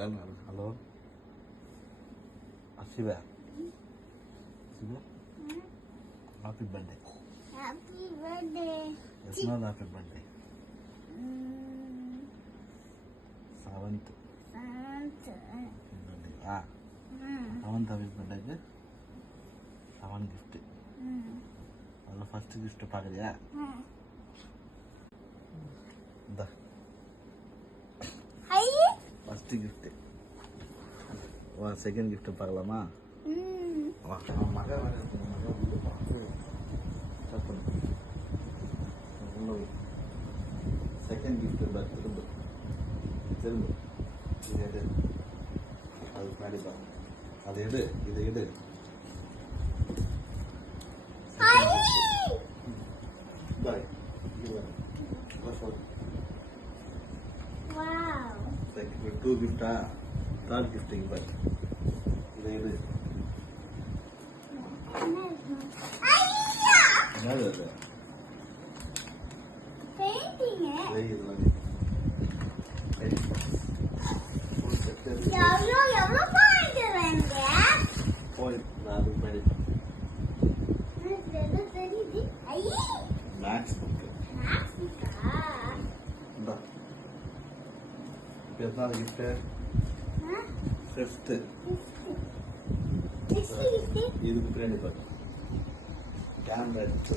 Hello. Shiva. Happy birthday. Happy birthday. It's not happy birthday. 7th. 7th. Happy birthday. 7 gift. That's the first gift. The first gift. Second gift. Second gift. Wow. Two gift. Third gifting. Painting it. எவ்வளவு point வேங்க Point. That's very தெரியுது ஐயே Max book. Max புக்கா Gift. Fifth. Next gift இதுக்கு பின்னாடி பாரு. Camera எடுத்து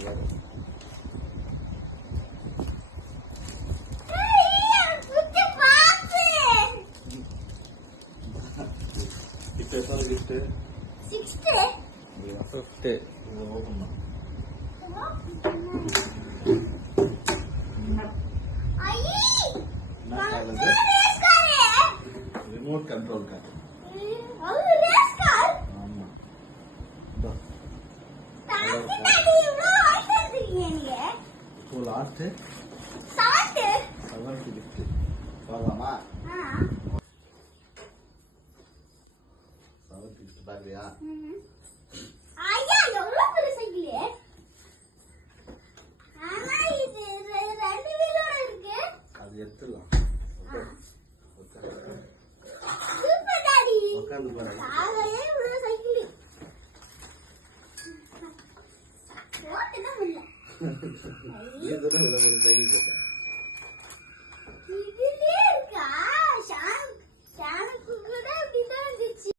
இப்போ எத்தனை கிஃப்ட்? 6th fifth. இதை ஓப்பன் பண்ணு. என்ன கார் அது? Remote control car. ஆமா. இப்போ லாஸ்ட் 7th gift. போகலாமா? 7th gift பாக்கலையா? ஐயா எவ்வளவு பெரிய சைக்கிள் ஆனா இது ரெண்டு வீலோட இருக்கு அது எடுத்துடலாம். சூப்பர் டாடி உட்காந்து பாரு. ஆகவே இவ்வளவு சைக்கிள் ஓட்டுனா இல்ல நீ தானே இவ்வளவு பெரிய சைக்கிள் போட்ட.